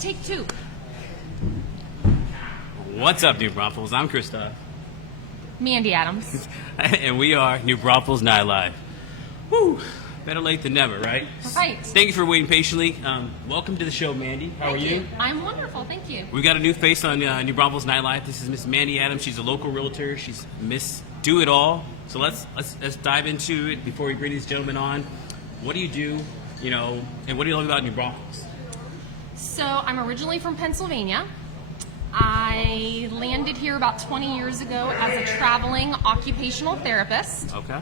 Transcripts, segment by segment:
Take two. What's up, New Braunfels? I'm Christoph. Mandy Adams. And we are New Braunfels Nightlife. Woo! Better late than never, right? Right. Thank you for waiting patiently. Welcome to the show, Mandy. How are you? I'm wonderful, thank you. We've got a new face on New Braunfels Nightlife. This is Miss Mandy Adams. She's a local realtor. She's Miss Do It All. So let's dive into it before we bring these gentlemen on. What do you do, and what do you love about New Braunfels? So I'm originally from Pennsylvania. I landed here about 20 years ago as a traveling occupational therapist. Okay.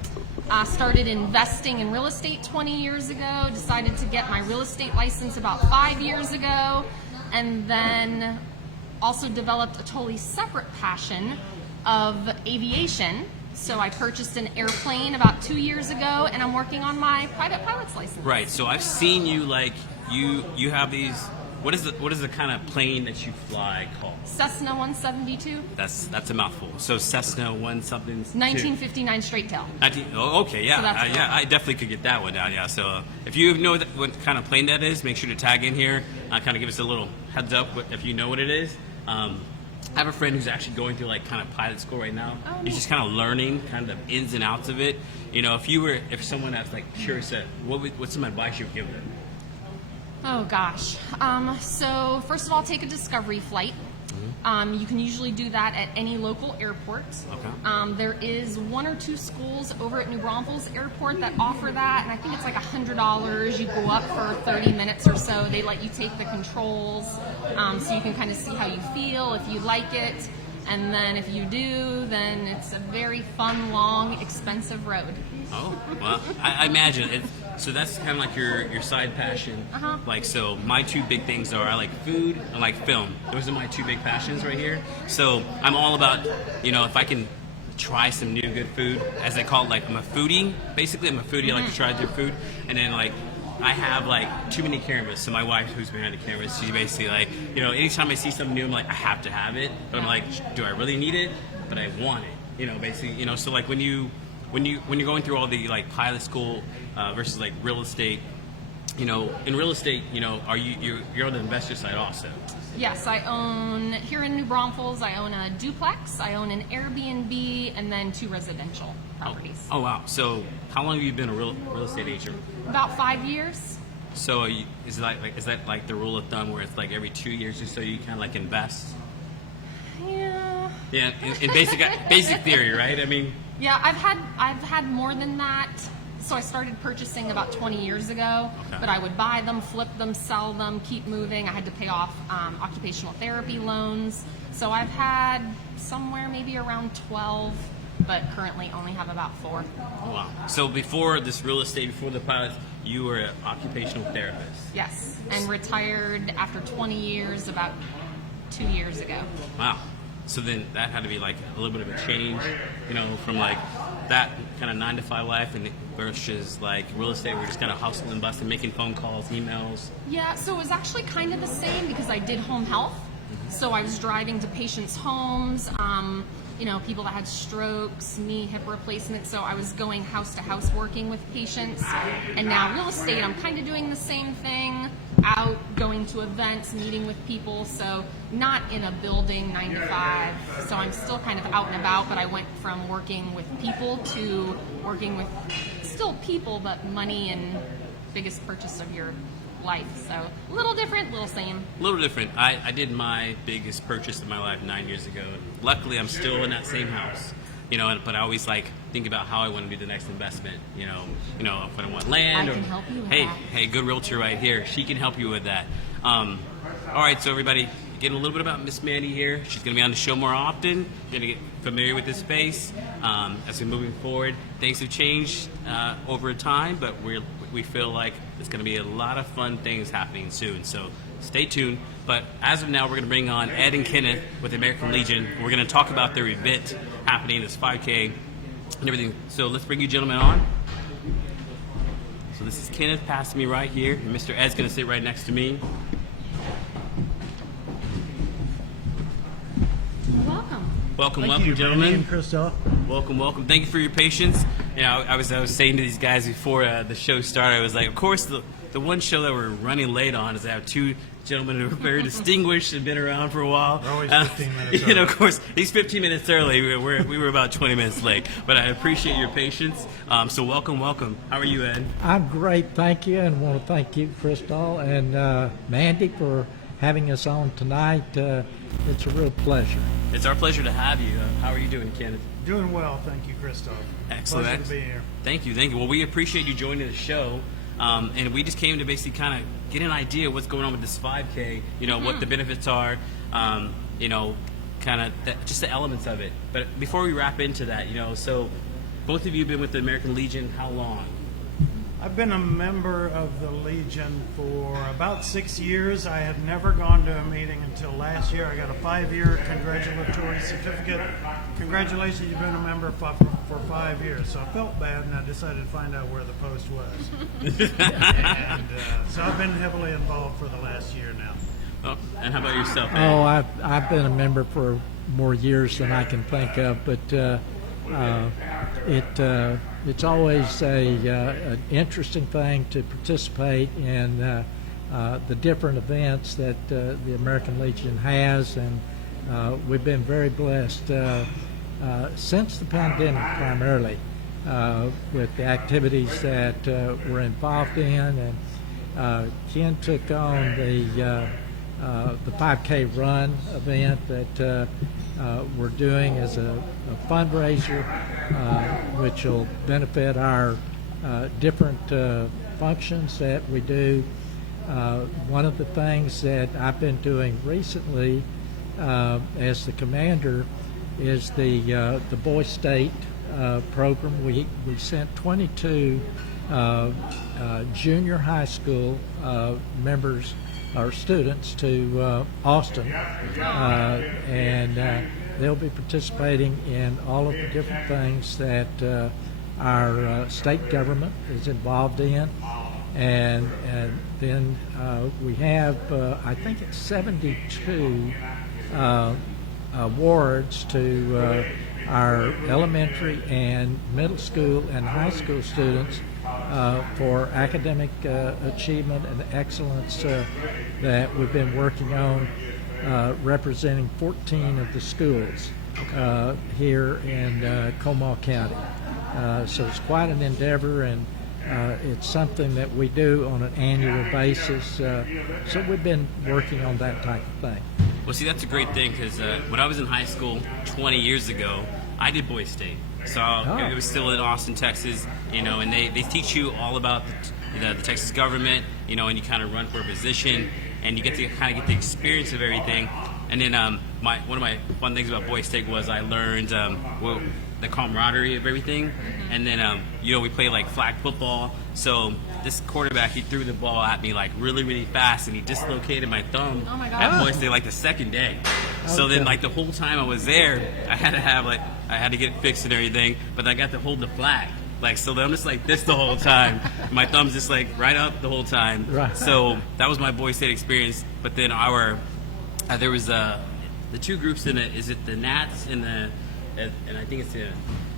I started investing in real estate 20 years ago, decided to get my real estate license about 5 years ago, and then also developed a totally separate passion of aviation. So I purchased an airplane about 2 years ago, and I'm working on my private pilot's license. Right. So I've seen you you have these. What is the kind of plane that you fly called? Cessna 172. That's a mouthful. So Cessna 1 something. 1959 straight tail. Oh, okay, yeah, So I definitely could get that one down. Yeah. So if you know what kind of plane that is, make sure to tag in here. Kind of give us a little heads up if you know what it is. I have a friend who's actually going through kind of pilot school right now. Oh, He's just kind of learning kind of the ins and outs of it. If someone that's curious, what's some advice you would give them? Oh gosh. So first of all, take a discovery flight. You can usually do that at any local airport. Okay. There is 1 or 2 schools over at New Braunfels Airport that offer that, and I think it's like $100. You go up for 30 minutes or so. They let you take the controls, so you can kind of see how you feel, if you like it. And then if you do, then it's a very fun, long, expensive road. Oh, well, I imagine it. So that's kind of like your side passion. So my 2 big things are I like food and like film. Those are my 2 big passions right here. So I'm all about, if I can try some new good food, as they call it, I'm a foodie. Basically, I'm a foodie. I like to try new food. And then I have too many cameras. So my wife, who's behind the cameras, she basically anytime I see something new, I'm like, I have to have it. But I'm like, do I really need it? But I want it. Basically, so when you're going through all the pilot school versus real estate, in real estate, are you're on the investor side also? Yes, I own here in New Braunfels. I own a duplex. I own an Airbnb, and then 2 residential properties. Oh wow! So how long have you been a real estate agent? About 5 years. So is that the rule of thumb where it's every 2 years or so you kind of invest? Yeah. Yeah, in basic theory, right? I mean. Yeah, I've had more than that. So I started purchasing about 20 years ago, but I would buy them, flip them, sell them, keep moving. I had to pay off occupational therapy loans. So I've had somewhere maybe around 12, but currently only have about 4. Oh, wow. So before this real estate, before the pilot, you were an occupational therapist? Yes, and retired after 20 years about 2 years ago. Wow. So then that had to be a little bit of a change, from that kind of 9-to-5 life and versus real estate where you're just kind of hustling and busting, making phone calls, emails. Yeah, so it was actually kind of the same because I did home health. So I was driving to patients' homes, people that had strokes, knee, hip replacements. So I was going house to house working with patients. And now real estate, I'm kind of doing the same thing, out going to events, meeting with people. So not in a building 9 to 5. So I'm still kind of out and about, but I went from working with people to working with still people, but money and biggest purchase of your life. So a little different, little same. A little different. I did my biggest purchase of my life 9 years ago. Luckily, I'm still in that same house. But I always think about how I want to do the next investment. If I want land. I can help you with hey, that. Hey, good realtor right here. She can help you with that. All right, so everybody, getting a little bit about Miss Mandy here. She's going to be on the show more often. You're going to get familiar with this space as we're moving forward. Things have changed over time, but we feel like there's going to be a lot of fun things happening soon. So stay tuned. But as of now, we're going to bring on Ed and Kenneth with the American Legion. We're going to talk about their event happening, this 5K and everything. So let's bring you gentlemen on. So this is Kenneth passing me right here, and Mr. Ed's going to sit right next to me. Welcome, Thank welcome, you, gentlemen. Brandy and Christoph. Welcome. Thank you for your patience. I was saying to these guys before the show started, I was like, of course, the one show that we're running late on is I have two gentlemen who are very distinguished and been around for a while. We're always 15 minutes You know, early. of course, he's 15 minutes early. We were about 20 minutes late, but I appreciate your patience. So welcome. How are you, Ed? I'm great, thank you, and want to thank you, Crystal, and Mandy for having us on tonight. It's a real pleasure. It's our pleasure to have you. How are you doing, Kenneth? Doing well, thank you, Christoph. Excellent. Pleasure to be here. Thank you. Well, we appreciate you joining the show, and we just came to basically kind of get an idea of what's going on with this 5K. You know, what the benefits are. You know, kind of just the elements of it. But before we wrap into that, you know, so both of you have been with the American Legion how long? I've been a member of the Legion for about 6 years. I had never gone to a meeting until last year. I got a 5-year congratulatory certificate. Congratulations, you've been a member for 5 years. So I felt bad, and I decided to find out where the post was. and so I've been heavily involved for the last year now. Oh, and how about yourself, Ed? Oh, I've been a member for more years than I can think of, but it's always an interesting thing to participate in the different events that the American Legion has, and we've been very blessed since the pandemic, primarily with the activities that we're involved in. And Ken took on the 5K run event that we're doing as a fundraiser, which will benefit our different functions that we do. One of the things that I've been doing recently as the commander is the Boy State program. We sent 22 junior high school members or students to Austin, and they'll be participating in all of the different things that our state government is involved in, and then we have I think it's 72 awards to our elementary and middle school and high school students for academic achievement and excellence that we've been working on, representing 14 of the schools here in Comal County. So it's quite an endeavor, and it's something that we do on an annual basis. So we've been working on that type of thing. Well, see, that's a great thing, because when I was in high school 20 years ago, I did Boy State. So it was still in Austin, Texas, you know, and they teach you all about the Texas government, you know, and you kind of run for a position, and you get to kind of get the experience of everything. And then one of my fun things about Boy State was I learned the camaraderie of everything. And then, you know, we played like flag football. So this quarterback, he threw the ball at me like really, really fast, and he dislocated my thumb at Boy State like the second day. So then, like, the whole time I was there, I had to get it fixed and everything, but I got to hold the flag. Like, so then I'm just like this the whole time. My thumb's just like right up the whole time. Right. So that was my Boy State experience. But then there was the two groups in it. Is it the Nats and I think it's the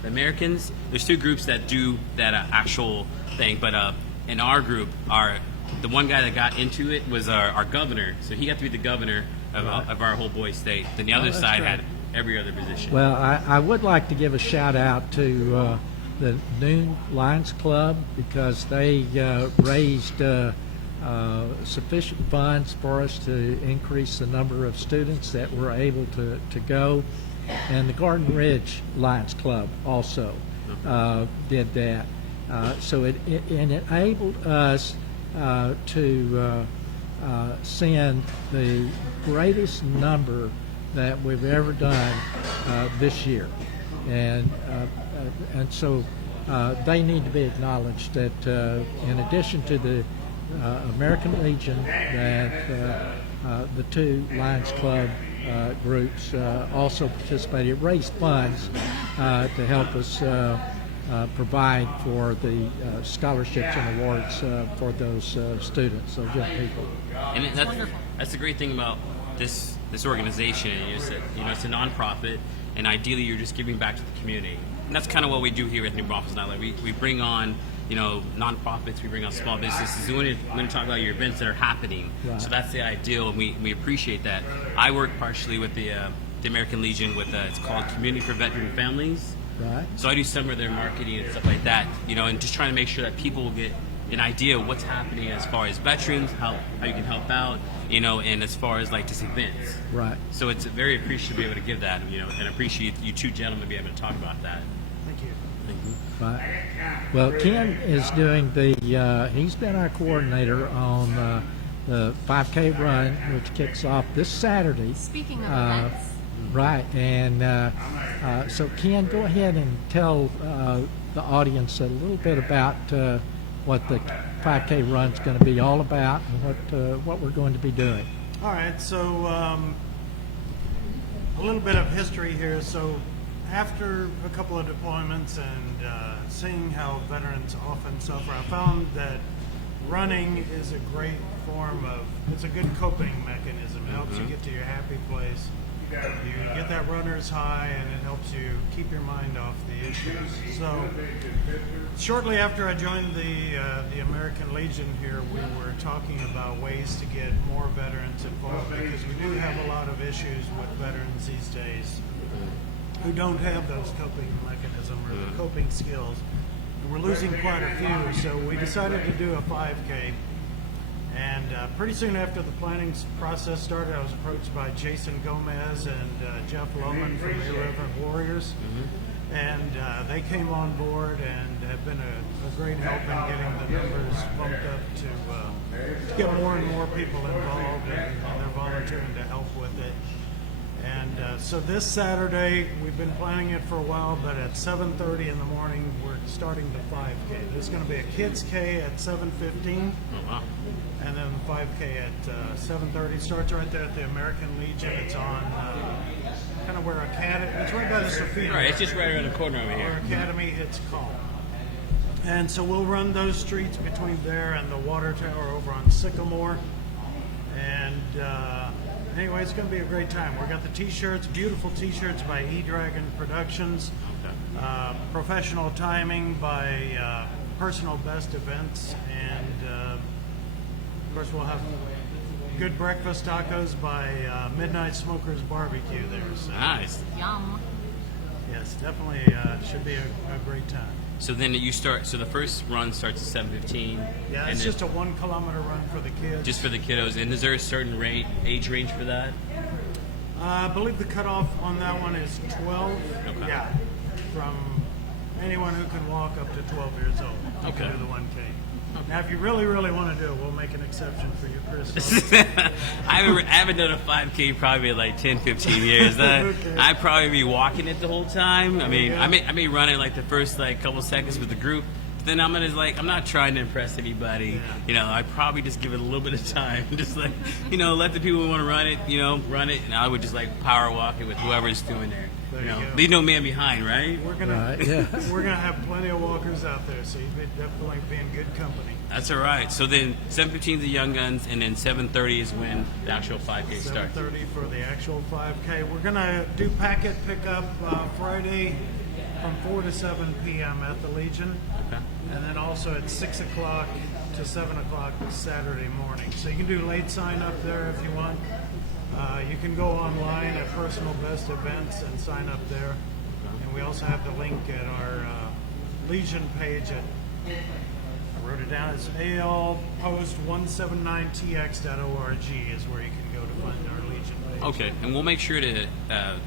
Americans? There's two groups that do that actual thing. But in our group, the one guy that got into it was our governor. So he got to be the governor of our whole Boy State. Then the other side had every other position. Well, I would like to give a shout out to the Noon Lions Club, because they raised sufficient funds for us to increase the number of students that were able to go. And the Garden Ridge Lions Club also did that. So it enabled us to send the greatest number that we've ever done this year. And so they need to be acknowledged that in addition to the American Legion, that the two Lions Club groups also participated, raised funds to help us provide for the scholarships and awards for those students, those young people. And that's the great thing about this organization is that, you know, it's a nonprofit, and ideally you're just giving back to the community. And that's kind of what we do here at New Braunfels Nightlife. We bring on, nonprofits. We bring out small businesses. We're going to talk about your events that are happening. Right. So that's the ideal, and we appreciate that. I work partially with the American Legion with it's called Community for Veteran Families. Right. So I do some of their marketing and stuff like that, and just trying to make sure that people will get an idea of what's happening as far as veterans, how you can help out, and as far as like just events. Right. So it's very appreciative to be able to give that, and appreciate you two gentlemen being able to talk about that. Thank you. Right. Well, Ken is doing he's been our coordinator on the 5K run, which kicks off this Saturday. Speaking of events. Right. And so, Ken, go ahead and tell the audience a little bit about what the 5K run is going to be all about and what we're going to be doing. All right, so a little bit of history here. So after a couple of deployments and seeing how veterans often suffer, I found that running is a great form of, it's a good coping mechanism. It helps you get to your happy place. You get that runner's high, and it helps you keep your mind off the issues. So shortly after I joined the American Legion here, we were talking about ways to get more veterans involved, because we do have a lot of issues with veterans these days who don't have those coping mechanisms or the coping skills. And we're losing quite a few, so we decided to do a 5K. And pretty soon after the planning process started, I was approached by Jason Gomez and Jeff Lohman from Irreverent Warriors. And they came on board and have been a great help in getting the numbers bumped up to get more and more people involved, and they're volunteering to help with it. And so this Saturday, we've been planning it for a while, but at 7:30 in the morning, we're starting the 5K. There's going to be a Kids K at 7:15. Oh, wow. And then 5K at 7:30. It starts right there at the American Legion. It's on kind of where Academy. It's right by the Sophia. Right, it's just right around the corner over Where here. Academy hits call. And so we'll run those streets between there and the water tower over on Sycamore. And anyway, it's going to be a great time. We got the T-shirts, beautiful T-shirts by E-Dragon Productions. Okay. Professional timing by Personal Best Events, and of course we'll have good breakfast tacos by Midnight Smokers Barbecue there. So, Nice. Yum. yes, definitely should be a great time. So then so the first run starts at 7:15. Yeah, and it's then just a 1 kilometer run for the kids. just for the kiddos. And is there a certain age range for that? I believe the cutoff on that one is 12. Okay. Yeah, from anyone who can walk up to 12 years old. You Okay. can do the 1K. Now, if you really, really want to do it, we'll make an exception for you, Chris. I haven't done a 5K probably in like 10, 15 years. Okay. I'd probably be walking it the whole time. I mean, Yeah. I may run it like the first like couple seconds with the group. But then I'm not trying to impress anybody. Yeah. I probably just give it a little bit of time. Just like, let the people who want to run it, run it. And I would just like power walk it with whoever's doing there. There you go. Leave no man behind, right? We're gonna Right, yeah. we're gonna have plenty of walkers out there, so you'd definitely be in good company. That's all right. So then 7:15 is the Young Guns, and then 7:30 is when the actual 5K starts. 7:30 for the actual 5K. We're gonna do packet pickup Friday from 4 to 7 p.m. at the Legion, Okay. and then also at 6 o'clock to 7 o'clock Saturday morning. So you can do late sign up there if you want. You can go online at Personal Best Events and sign up there. And we also have the link at our Legion page at, I wrote it down, it's alpost179tx.org is where you can go to find our Legion page. Okay, and we'll make sure to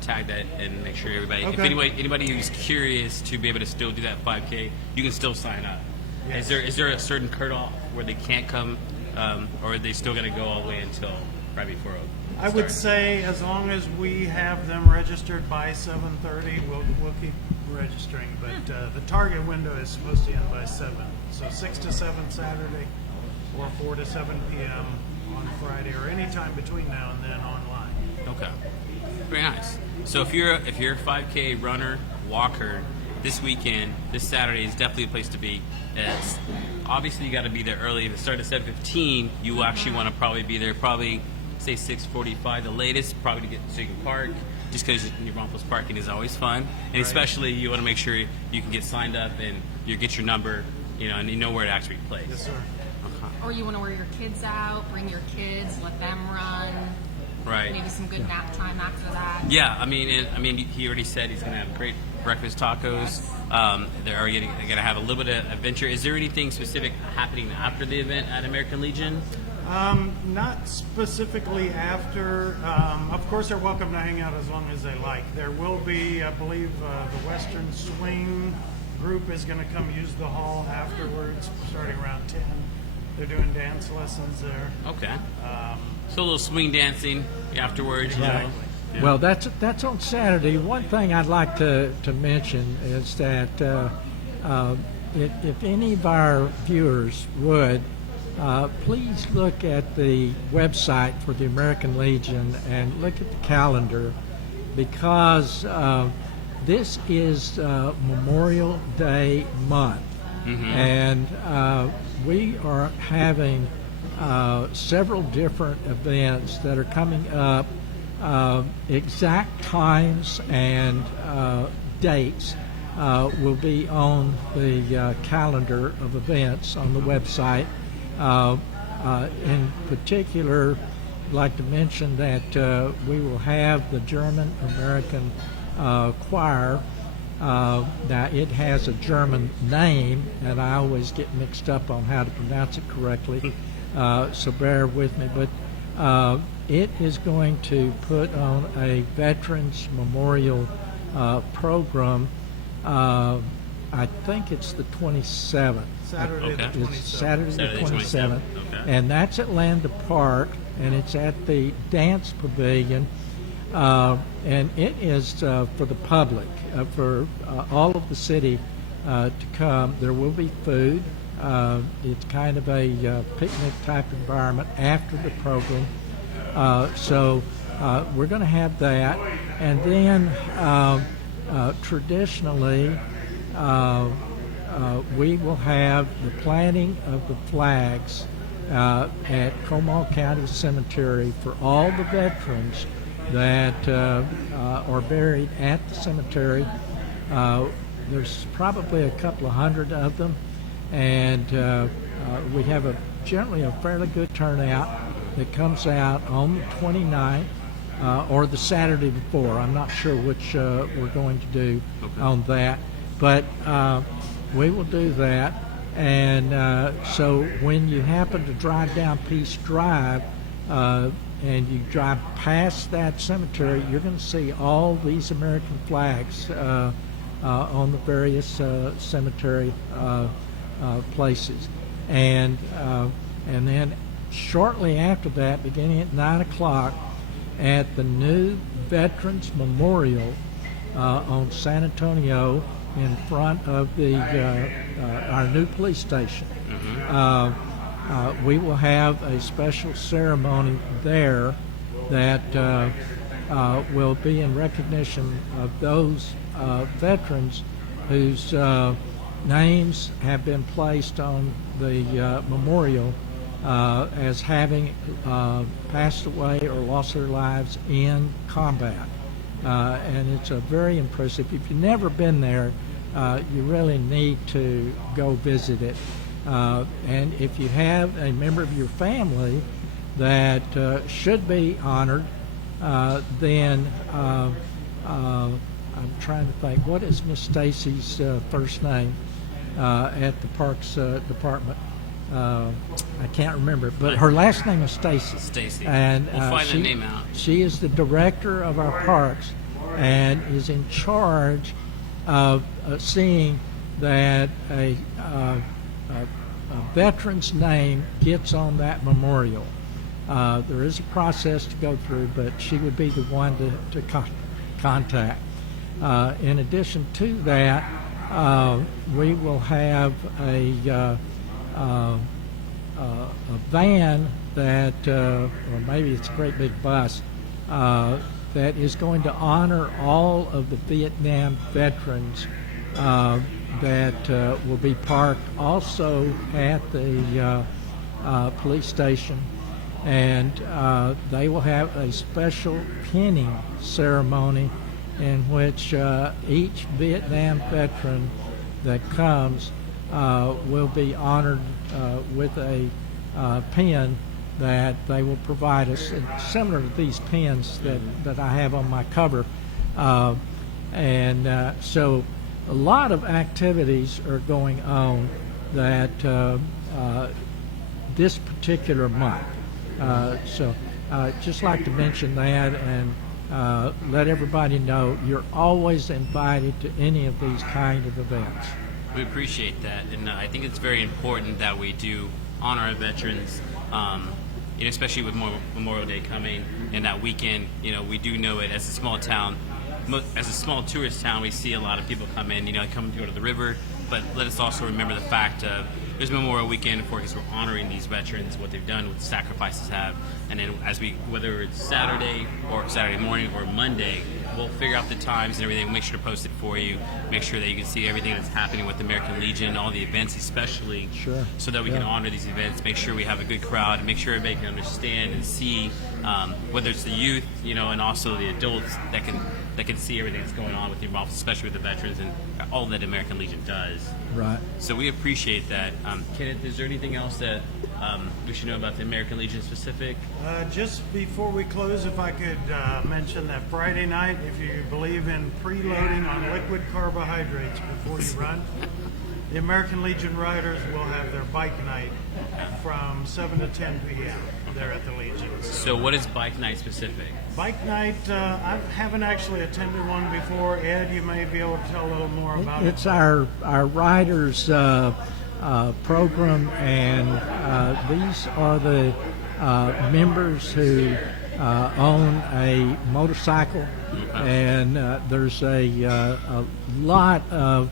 tag that and make sure everybody, if Okay. anybody who's curious to be able to still do that 5K, you can still sign up. Yes. Is there a certain cutoff where they can't come, or are they still going to go all the way until right before it I would starts? say as long as we have them registered by 7:30, we'll keep registering. But the target window is supposed to end by 7. So 6 to 7 Saturday, or 4 to 7 p.m. on Friday, or any time between now and then online. Okay, very nice. So if you're a 5K runner, walker, this weekend, this Saturday is definitely a place to be. Obviously, you got to be there early. If it starts at 7:15, you actually want to probably be there say 6:45 the latest, probably to get so you can park, just because your Braunfels parking is always fun, and Right. especially you want to make sure you can get signed up and you get your number and you know where to actually play. Yes, sir. Or you want to wear your kids out, bring your kids, let them run. Right. Maybe some good nap time after that. Yeah, I mean, he already said he's going to have great breakfast tacos. They're already going to have a little bit of adventure. Is there anything specific happening after the event at American Legion? Not specifically after. Of course, they're welcome to hang out as long as they like. There will be, I believe, the Western Swing group is going to come use the hall afterwards, starting around 10. They're doing dance lessons there. Okay. So a little swing dancing afterwards. Exactly. Yeah. Well, that's on Saturday. One thing I'd like to mention is that if any of our viewers would, please look at the website for the American Legion and look at the calendar, because this is Memorial Day month. Mm-hmm. And we are having several different events that are coming up. Exact times and dates will be on the calendar of events on the website. In particular, I'd like to mention that we will have the German-American choir. Now, it has a German name, and I always get mixed up on how to pronounce it correctly, so bear with me. But it is going to put on a Veterans Memorial program. I think it's the 27th. Saturday the Okay. 27th. It's Saturday the 27th. Okay. And that's at Landa Park, and it's at the Dance Pavilion. And it is for the public, for all of the city to come. There will be food. It's kind of a picnic type environment after the program. So we're going to have that. And then traditionally, we will have the planting of the flags at Comal County Cemetery for all the veterans that are buried at the cemetery. There's probably a couple of hundred of them, and we have generally a fairly good turnout that comes out on the 29th or the Saturday before. I'm not sure which we're going to do on that, but we will do that. And so when you happen to drive down Peace Drive and you drive past that cemetery, you're going to see all these American flags on the various cemetery places. And then shortly after that, beginning at 9 o'clock, at the new Veterans Memorial on San Antonio in front of our new police station. We will have a special ceremony there that will be in recognition of those veterans whose names have been placed on the memorial as having passed away or lost their lives in combat. And it's a very impressive. If you've never been there, you really need to go visit it. And if you have a member of your family that should be honored, then I'm trying to think, what is Miss Stacy's first name at the Parks Department? I can't remember, but her last name is Stacy. Stacy. And we'll find that name out. She is the director of our parks and is in charge of seeing that a veteran's name gets on that memorial. There is a process to go through, but she would be the one to contact. In addition to that, we will have a van that, or maybe it's a great big bus, that is going to honor all of the Vietnam veterans that will be parked also at the police station. And they will have a special pinning ceremony in which each Vietnam veteran that comes will be honored with a pin that they will provide us, similar to these pins that I have on my cover. So a lot of activities are going on that this particular month. So just like to mention that and let everybody know you're always invited to any of these kind of events. We appreciate that, and I think it's very important that we do honor our veterans, especially with Memorial Day coming and that weekend. We do know it as a small town, as a small tourist town, we see a lot of people come in, come to go to the river, but let us also remember the fact of there's Memorial Weekend, because we're honoring these veterans, what they've done, what the sacrifices have, and then whether it's Saturday or Saturday morning or Monday, we'll figure out the times and everything. We'll make sure to post it for you. Make sure that you can see everything that's happening with the American Legion, all the events especially, sure, so that we can honor these events, make sure we have a good crowd, and make sure everybody can understand and see, whether it's the youth, and also the adults that can see everything that's going on with the Braunfels, especially with the veterans and all that American Legion does. Right. So we appreciate that. Kenneth, is there anything else that we should know about the American Legion specific? Just before we close, if I could mention that Friday night, if you believe in preloading on liquid carbohydrates before you run, the American Legion riders will have their bike night from 7 to 10 p.m. there at the Legion. So what is bike night specific? Bike night, I haven't actually attended one before. Ed, you may be able to tell a little more about it. It's our riders program, and these are the members who own a motorcycle, and there's a lot of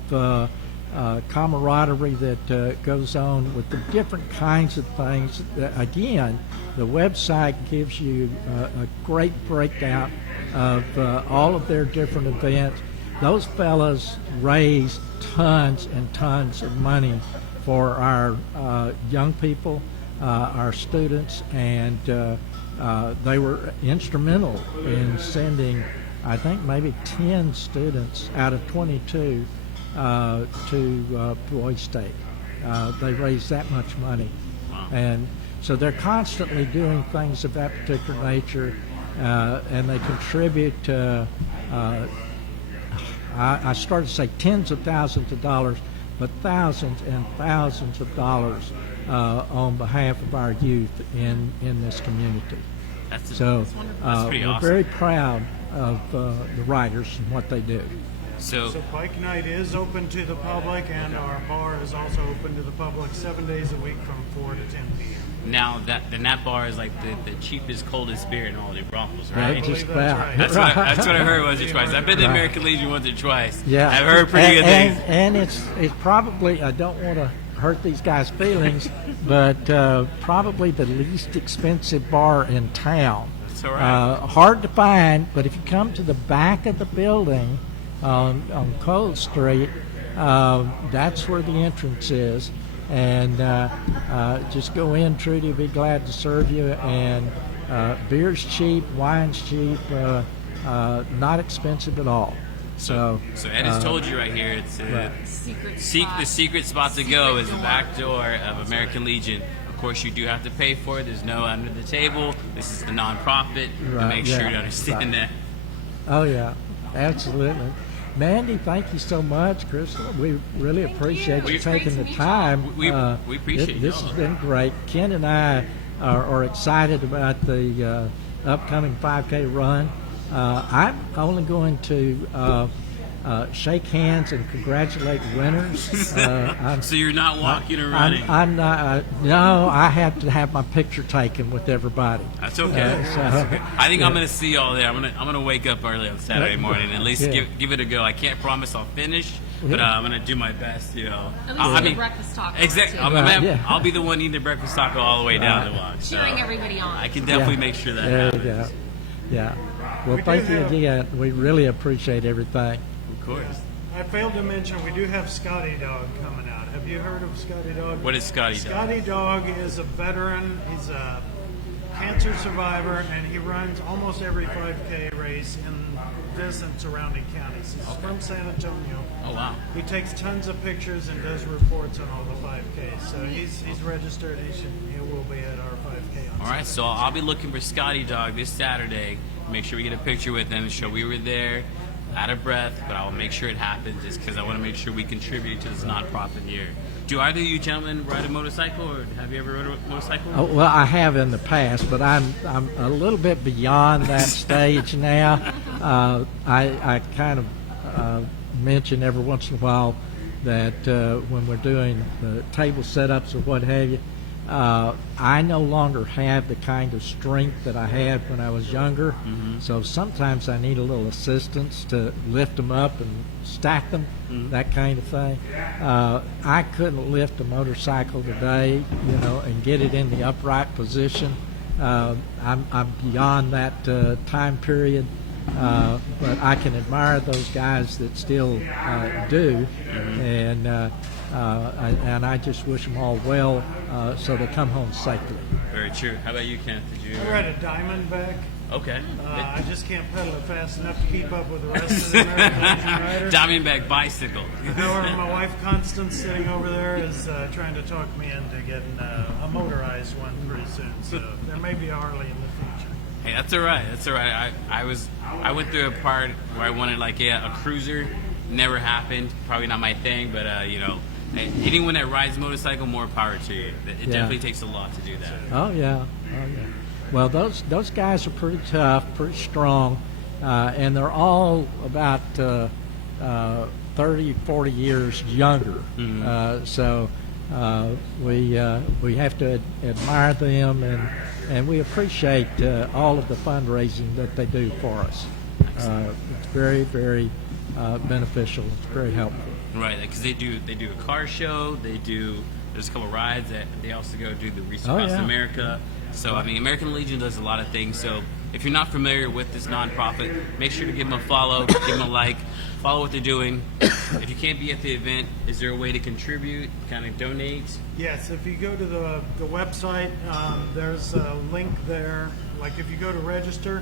camaraderie that goes on with the different kinds of things. Again, the website gives you a great breakdown of all of their different events. Those fellas raise tons and tons of money for our young people, our students, and they were instrumental in sending, I think, maybe 10 students out of 22 to Boise State. They raised that much money. Wow. And so they're constantly doing things of that particular nature, and they contribute, I started to say tens of thousands of dollars, but thousands and thousands of dollars on behalf of our youth in this community. That's pretty we're awesome. very proud of the riders and what they do. So Bike night is open to the public, and our bar is also open to the public 7 days a week from 4 to 10 p.m. now that bar is like the cheapest, coldest beer in all the Braunfels, right? Right, just that's about. right. That's what I heard once or twice. I've been to Right. American Legion once or twice. Yeah, I've heard pretty good things. And it's probably, I don't want to hurt these guys' feelings, but probably the least expensive bar in town. That's all right. Hard to find, but if you come to the back of the building on Cole Street, that's where the entrance is. And just go in. Trudy will be glad to serve you. And beer's cheap, wine's cheap, not expensive at all. So Ed has told you right here, it's right. the secret spot to go is the back door of American Legion. Of course, you do have to pay for it. There's no under the table. This is the nonprofit. Right, To make sure yeah, you understand right. that. Oh, yeah, absolutely. Mandy, thank you so much. Crystal, we really appreciate you taking the time. We appreciate this y'all. has been great. Ken and I are excited about the upcoming 5K run. I'm only going to shake hands and congratulate winners. So you're not walking or running. I'm not. No, I have to have my picture taken with everybody. That's okay. I think I'm going to see y'all there. I'm going to wake up early on Saturday morning and at least give it a go. I can't promise I'll finish, but I'm going to do my best. At least the breakfast taco. Exactly. Right, I'll be the one eating the breakfast taco all the way down the walk. So Cheering everybody on. I can definitely make sure that there happens. you go. Yeah. Well, We thank do you have- again. We really appreciate everything. Of course. I failed to mention we do have Scotty Dog coming out. Have you heard of Scotty Dog? What is Scotty Dog? Scotty Dog is a veteran. He's a cancer survivor, and he runs almost every 5K race base in this and surrounding counties. He's from San Antonio. Oh, wow. He takes tons of pictures and does reports on all the 5Ks. So he's registered. He will be at our 5K on All right, so I'll be looking for Scotty Dog this Saturday. Make sure we get a picture with him and show we were there, out of breath, but I will make sure it happens just because I want to make sure we contribute to this nonprofit year. Do either of you gentlemen ride a motorcycle, or have you ever rode a motorcycle? Oh, well, I have in the past, but I'm a little bit beyond that stage now. I kind of mention every once in a while that when we're doing the table setups or what have you, I no longer have the kind of strength that I had when I was younger. So sometimes I need a little assistance to lift them up and stack them, that kind of thing. I couldn't lift a motorcycle today, and get it in the upright position. I'm beyond that time period. But I can admire those guys that still do, and I just wish them all well, so they come home safely. Very true. How about you, Kenneth? Did you? I ride a Diamondback. Okay. I just can't pedal it fast enough to keep up with the rest of the American Legion riders. Diamondback bicycle. However, my wife Constance sitting over there is trying to talk me into getting a motorized one pretty soon. So there may be a Harley in the future. Hey, that's all right. That's all right. I went through a part where I wanted a cruiser. Never happened. Probably not my thing, but anyone that rides a motorcycle, more power to you. It definitely takes a lot to do that. Oh yeah. Well, those guys are pretty tough, pretty strong, and they're all about 30, 40 years younger. So we have to admire them, and we appreciate all of the fundraising that they do for us. It's very, very beneficial. It's very helpful. Right, because they do a car show. There's a couple of rides that they also go do the Race Across America. So I mean, American Legion does a lot of things. So if you're not familiar with this nonprofit, make sure to give them a follow, give them a like, follow what they're doing. If you can't be at the event, is there a way to contribute, kind of donate? Yes, if you go to the website, there's a link there. Like if you go to register,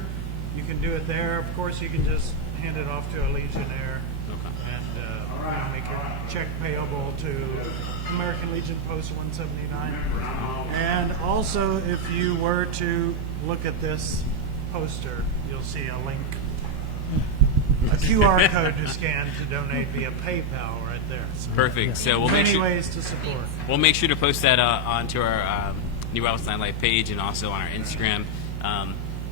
you can do it there. Of course, you can just hand it off to a Legionnaire and make your check payable to American Legion Post 179. And also, if you were to look at this poster, you'll see a link, a QR code to scan to donate via PayPal right there. So Perfect. So we'll make many sure ways to support. we'll make sure to post that onto our New Braunfels Nightlife page and also on our Instagram.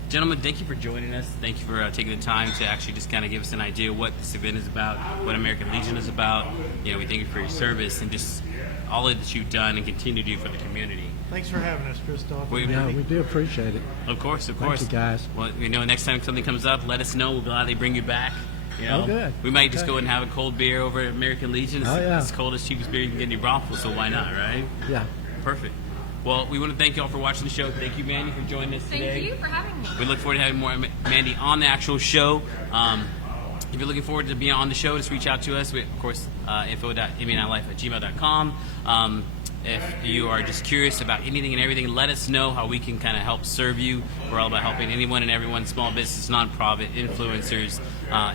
Gentlemen, thank you for joining us. Thank you for taking the time to actually just kind of give us an idea of what this event is about, what American Legion is about. We thank you for your service and just all that you've done and continue to do for the community. Thanks for having us, Christoph. We do appreciate it. Of course. Thank you, guys. Well, next time something comes up, let us know. We'll gladly bring you back. Good. We might just go and have a cold beer over at American Legion. It's the coldest, cheapest beer you can get in New Braunfels, so why not, right? Yeah. Perfect. Well, we want to thank you all for watching the show. Thank you, Mandy, for joining us today. Thank you for having me. We look forward to having more Mandy on the actual show. If you're looking forward to being on the show, just reach out to us. Of course, info.immunilife@gmail.com. If you are just curious about anything and everything, let us know how we can kind of help serve you. We're all about helping anyone and everyone, small business, nonprofit, influencers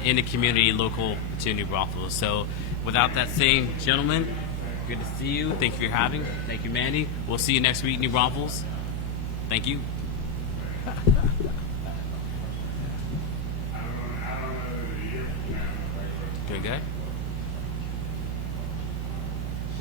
in the community local to New Braunfels. So without that saying, gentlemen, good to see you. Thank you for having. Thank you, Mandy. We'll see you next week, New Braunfels. Thank you. Good guy.